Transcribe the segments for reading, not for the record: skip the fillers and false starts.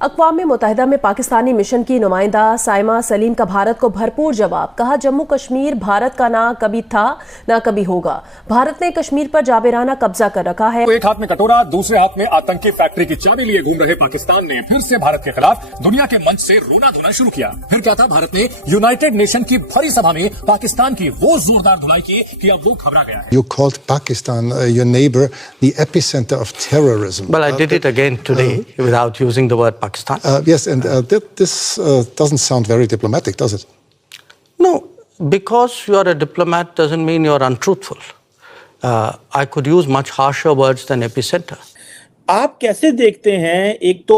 अक़वाम मुत्तहिदा में पाकिस्तानी मिशन की नुमाइंदा साइमा सलीम का भारत को भरपूर जवाब। कहा, जम्मू कश्मीर भारत का ना कभी था ना कभी होगा। भारत ने कश्मीर पर जाबिराना कब्जा कर रखा है। एक हाथ में कटोरा, दूसरे हाथ में आतंकी फैक्ट्री की चाबी लिए घूम रहे पाकिस्तान ने फिर से भारत के खिलाफ दुनिया के मंच से रोना धोना शुरू किया। फिर क्या था, भारत ने यूनाइटेड नेशन की भरी सभा में पाकिस्तान की वो जोरदार धुलाई की कि अब वो घबरा गया है। You called Pakistan, your neighbor, the epicenter of terrorism. Well, I did it again today without using the word Pakistan. Yes, and this doesn't sound very diplomatic, does it? No, because you are a diplomat doesn't mean you're untruthful. I could use much harsher words than epicenter. आप कैसे देखते हैं, एक तो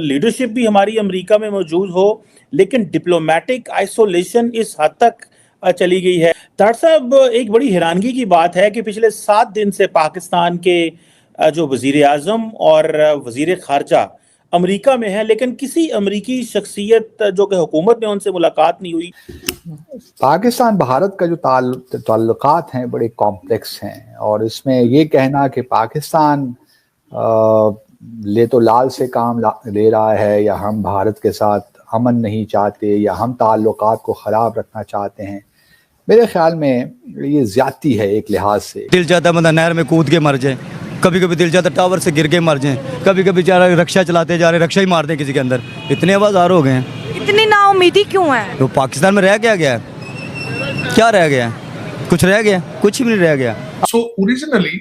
leadership भी हमारी America में मौजूद हो, लेकिन डिप्लोमेटिक आइसोलेशन इस हद तक चली गई है। तार साहब, एक बड़ी हैरानगी की बात है कि पिछले 7 दिन से पाकिस्तान के जो वजीर आजम और वजीर खारजा अमेरिका में है, लेकिन किसी अमेरिकी शख्सियत जो कि हुकूमत में उनसे मुलाकात नहीं हुई। पाकिस्तान भारत का जो ताल्लुकात हैं बड़े कॉम्प्लेक्स हैं, और इसमें ये कहना कि पाकिस्तान ले तो लाल से काम ले रहा है, या हम भारत के साथ अमन नहीं चाहते, या हम ताल्लुकात को ख़राब रखना चाहते हैं, मेरे ख्याल में ये ज़्यादती है एक लिहाज से। दिल चाहता बंदा नहर में कूद के मर जाए, कभी कभी दिल चाहता टावर से गिर के मर जाए, कभी कभी रक्षा चलाते जा रहे रक्षा ही मार दें किसी के अंदर। इतने आवाज़ार हो गए हैं। इतनी नाउमीदी क्यों है? तो पाकिस्तान में रह क्या गया है? क्या रह गया है? कुछ रह गया? कुछ भी नहीं रह गया। सो ओरिजिनली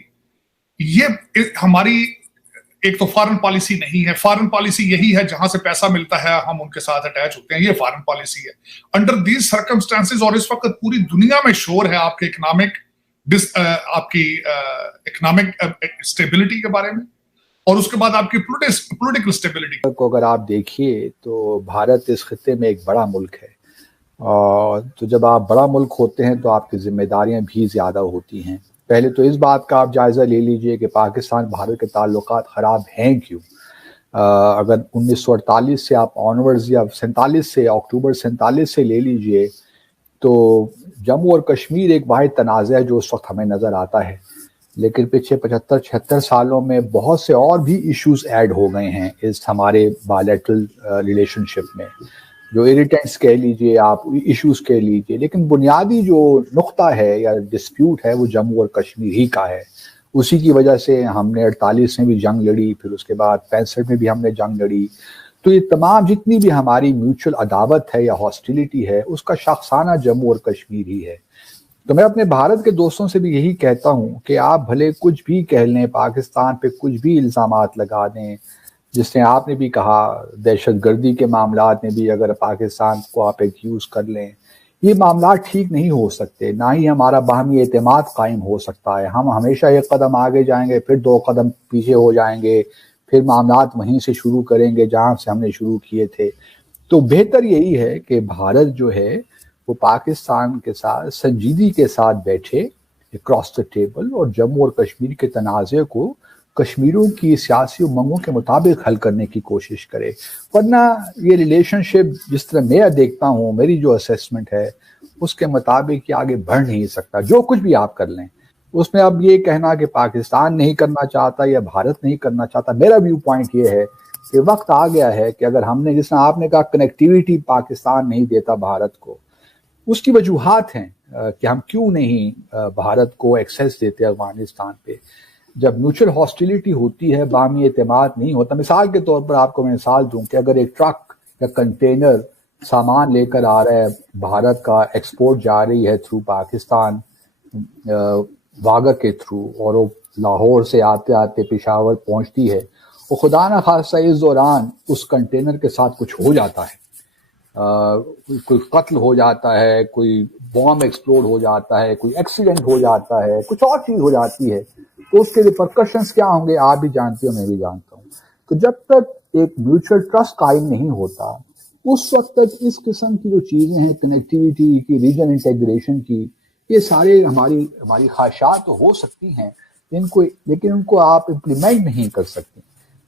ये हमारी एक तो फॉरेन पॉलिसी नहीं है। फॉरेन पॉलिसी यही है जहां से पैसा मिलता है हम उनके साथ अटैच होते हैं, ये फॉरेन पॉलिसी है। अंडर दीज सर्कमस्टेंसेस, और इस वक्त पूरी दुनिया में शोर है आपके इकोनॉमिक स्टेबिलिटी के बारे में, और उसके बाद आपकी पॉलिटिकल स्टेबिलिटी को अगर आप देखिए तो भारत इस खित्ते में एक बड़ा मुल्क है, और तो जब आप बड़ा मुल्क होते हैं तो आपकी जिम्मेदारियां भी ज़्यादा होती हैं। पहले तो इस बात का आप जायज़ा ले लीजिए कि पाकिस्तान भारत के ताल्लुकात ख़राब हैं क्यों। अगर 1948 से आप ऑनवर्ड्स, या 47 से, अक्टूबर 47 से ले लीजिए, तो जम्मू और कश्मीर एक वाहिद तनाज़ा है जो उस वक्त हमें नज़र आता है, लेकिन पिछले 75-76 सालों में बहुत से और भी इश्यूज ऐड हो गए हैं इस हमारे बायलैटरल रिलेशनशिप में, जो इरिटेंट्स कह लीजिए, आप इश्यूज कह लीजिए, लेकिन बुनियादी जो नुक्ता है या डिस्प्यूट है वो जम्मू और कश्मीर ही का है। उसी की वजह से हमने 48 में भी जंग लड़ी, फिर उसके बाद 65 में भी हमने जंग लड़ी। तो ये तमाम जितनी भी हमारी म्यूचुअल अदावत है या हॉस्टिलिटी है, उसका शख्साना जम्मू और कश्मीर ही है। तो मैं अपने भारत के दोस्तों से भी यही कहता हूँ कि आप भले कुछ भी कह लें, पाकिस्तान पे कुछ भी इल्ज़ामात लगा दें, जिसने आपने भी कहा दहशतगर्दी के मामलात में भी अगर पाकिस्तान को आप एक्यूज़ कर लें, ये मामला ठीक नहीं हो सकते, ना ही हमारा बाहमी एतमाद कायम हो सकता है। हम हमेशा एक कदम आगे जाएंगे, फिर 2 कदम पीछे हो जाएंगे, फिर मामलात वहीं से शुरू करेंगे जहाँ से हमने शुरू किए थे। तो बेहतर यही है कि भारत जो है वो पाकिस्तान के साथ संजीदगी के साथ बैठे अक्रॉस द टेबल, और जम्मू और कश्मीर के तनाज़े को कश्मीरियों की सियासी उमंगों के मुताबिक हल करने की कोशिश करे। वरना ये रिलेशनशिप जिस तरह मैं देखता हूँ, मेरी जो असेसमेंट है उसके मुताबिक ये आगे बढ़ नहीं सकता। जो कुछ भी आप कर लें उसमें अब ये कहना कि पाकिस्तान नहीं करना चाहता या भारत नहीं करना चाहता, मेरा व्यू पॉइंट ये है कि वक्त आ गया है कि अगर हमने, जिस तरह आपने कहा कनेक्टिविटी पाकिस्तान नहीं देता भारत को, उसकी वजूहात हैं कि हम क्यों नहीं भारत को एक्सेस देते अफगानिस्तान पे। जब म्यूचुअल हॉस्टिलिटी होती है, बाहमी एतमाद नहीं होता। मिसाल के तौर पर आपको मैं मिसाल दूं कि अगर एक ट्रक या कंटेनर सामान लेकर आ रहा है, भारत का एक्सपोर्ट जा रही है थ्रू पाकिस्तान वागा के थ्रू, और वो लाहौर से आते आते पेशावर पहुंचती है, और खुदा न खास्ता इस दौरान उस कंटेनर के साथ कुछ हो जाता है, कोई कत्ल हो जाता है, कोई बॉम्ब एक्सप्लोड हो जाता है, कोई एक्सीडेंट हो जाता है, कुछ और चीज़ हो जाती है, तो उसके रिपरकशंस क्या होंगे आप भी जानते हो, मैं भी जानता हूँ। तो जब तक एक म्यूचुअल ट्रस्ट कायम नहीं होता, उस वक्त तक इस किस्म की जो चीज़ें हैं, कनेक्टिविटी की, रीजन इंटीग्रेशन की, ये सारे हमारी ख्वाहिशात तो हो सकती हैं, लेकिन उनको आप इम्प्लीमेंट नहीं कर सकते।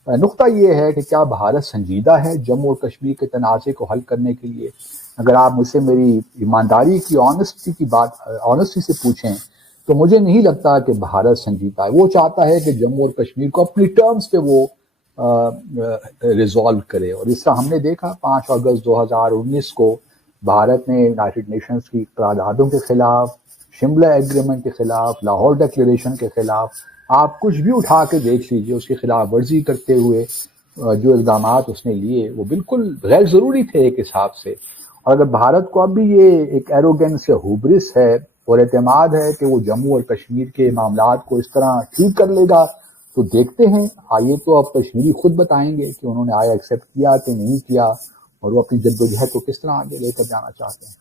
नुक्ता ये है कि क्या भारत संजीदा है जम्मू और कश्मीर के तनाज़े को हल करने के लिए? अगर आप मुझसे मेरी ईमानदारी की, ऑनेस्टी से पूछें, तो मुझे नहीं लगता कि भारत संजीदा है। वो चाहता है कि जम्मू और कश्मीर को अपनी टर्म्स पे वो ریزالو کرے. اور اس طرح ہم نے دیکھا 5 اگست 2019 کو بھارت نے یونائٹڈ نیشنز کی قراردادوں کے خلاف، شملہ ایگریمنٹ کے خلاف، لاہور ڈکلیریشن کے خلاف، آپ کچھ بھی اٹھا کے دیکھ لیجئے، اس کی خلاف ورزی کرتے ہوئے جو اقدامات اس نے لیے وہ بالکل غیر ضروری تھے ایک حساب سے. اور اگر بھارت کو اب بھی یہ ایک ایروگنس یا ہوبرس ہے اور اعتماد ہے کہ وہ جموں اور کشمیر کے معاملات کو اس طرح ٹھیک کر لے گا، تو دیکھتے ہیں. آئیے تو اب کشمیری خود بتائیں گے کہ انہوں نے آیا ایکسیپٹ کیا کہ نہیں کیا، اور وہ اپنی جدوجہد کو کس طرح آگے لے کر جانا چاہتے ہیں.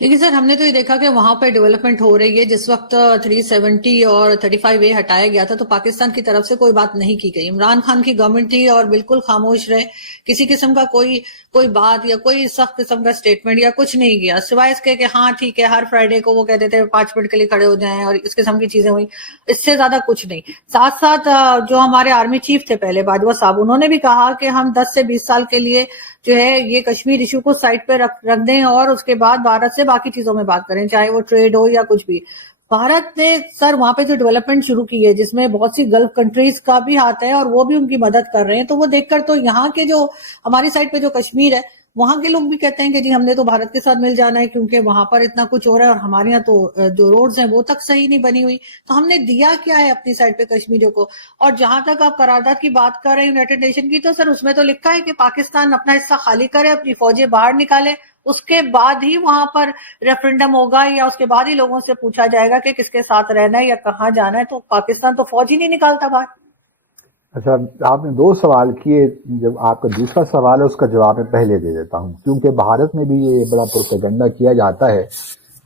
لیکن سر ہم نے تو یہ دیکھا کہ وہاں پہ ڈیولپمنٹ ہو رہی ہے. جس وقت 370 اور 35A ہٹایا گیا تھا تو پاکستان کی طرف سے کوئی بات نہیں کی گئی. عمران خان کی گورنمنٹ تھی اور بالکل خاموش رہے، کسی قسم کا کوئی بات یا کوئی سخت قسم کا سٹیٹمنٹ یا کچھ نہیں کیا، سوائے اس کے کہ ہاں ٹھیک ہے ہر فرائیڈے کو وہ کہتے تھے 5 منٹ کے لیے کھڑے ہو جائیں اور اس قسم کی چیزیں ہوئی. اس سے زیادہ کچھ نہیں. ساتھ ساتھ جو ہمارے آرمی چیف تھے پہلے باجوہ صاحب، انہوں نے بھی کہا کہ ہم 10 سے 20 سال کے لیے جو ہے یہ کشمیر ایشو کو سائڈ پہ رکھ دیں اور اس کے بعد بھارت سے باقی چیزوں میں بات کریں، چاہے وہ ٹریڈ ہو یا کچھ بھی. بھارت نے سر وہاں پہ جو ڈیولپمنٹ شروع کی ہے جس میں بہت سی گلف کنٹریز کا بھی ہاتھ ہے اور وہ بھی ان کی مدد کر رہے ہیں، تو وہ دیکھ کر تو یہاں کے جو ہماری سائڈ پہ جو کشمیر ہے وہاں کے لوگ بھی کہتے ہیں کہ جی ہم نے تو بھارت کے ساتھ مل جانا ہے کیونکہ وہاں پر اتنا کچھ ہو رہا ہے اور ہمارے یہاں تو جو روڈز ہیں وہ تک صحیح نہیں بنی ہوئی. تو ہم نے دیا کیا ہے اپنی سائڈ پہ کشمیریوں کو. اور جہاں تک آپ قرارداد کی بات کر رہے ہیں یونائٹڈ نیشن کی، تو سر اس میں تو لکھا ہے کہ پاکستان اپنا حصہ خالی کرے، اپنی فوجیں باہر نکالے، اس کے بعد ہی وہاں پر ریفرنڈم ہوگا یا اس کے بعد ہی لوگوں سے پوچھا جائے گا کہ کس کے ساتھ رہنا ہے یا کہاں جانا ہے. تو پاکستان تو فوج ہی نہیں نکالتا باہر. اچھا، آپ نے 2 سوال کیے. جب آپ کا دوسرا سوال ہے اس کا جواب میں پہلے دے دیتا ہوں، کیونکہ بھارت میں بھی یہ بڑا پروپیگنڈا کیا جاتا ہے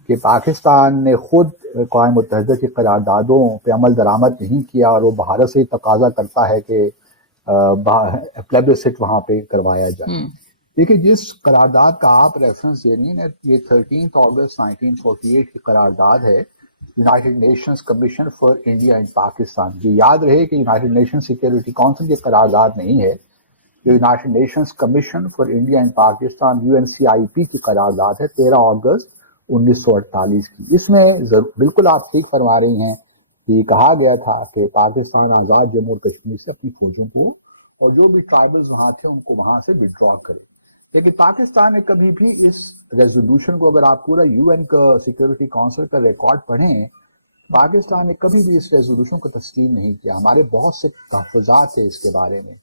کہ پاکستان نے خود اقوام متحدہ کی قراردادوں پہ عمل درآمد نہیں کیا اور وہ بھارت سے تقاضا کرتا ہے کہ پلیبسٹ وہاں پہ کروایا جائے. دیکھیے، جس قرارداد کا آپ ریفرنس دے رہی ہیں یہ 13 اگست 1948 کی قرارداد ہے، United nations commission for India and Pakistan. یہ یاد رہے کہ یونائٹڈ نیشن سیکیورٹی کونسل کی قرارداد نہیں ہے، یہ United nations commission for India and Pakistan UNCIP کی قرارداد ہے 13 اگست 1948 کی. اس میں بالکل آپ ٹھیک فرما رہی ہیں کہ یہ کہا گیا تھا کہ پاکستان آزاد جموں اور کشمیر سے اپنی فوجوں کو اور جو بھی ٹرائبلز وہاں تھے ان کو وہاں سے وڈرا کرے. لیکن پاکستان نے کبھی بھی اس ریزولوشن کو، اگر آپ پورا UN کا سیکورٹی کونسل کا ریکارڈ پڑھیں، پاکستان نے کبھی بھی اس ریزولوشن کو تسلیم نہیں کیا. ہمارے بہت سے تحفظات ہیں اس کے بارے میں،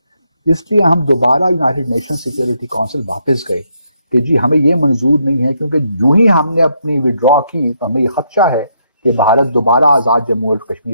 اس لیے ہم دوبارہ یونائٹڈ نیشن سیکورٹی کونسل واپس گئے کہ جی ہمیں یہ منظور نہیں ہے، کیونکہ جو ہی ہم نے اپنی وڈرا کی تو ہمیں یہ خدشہ ہے کہ بھارت دوبارہ آزاد جموں اور کشمیر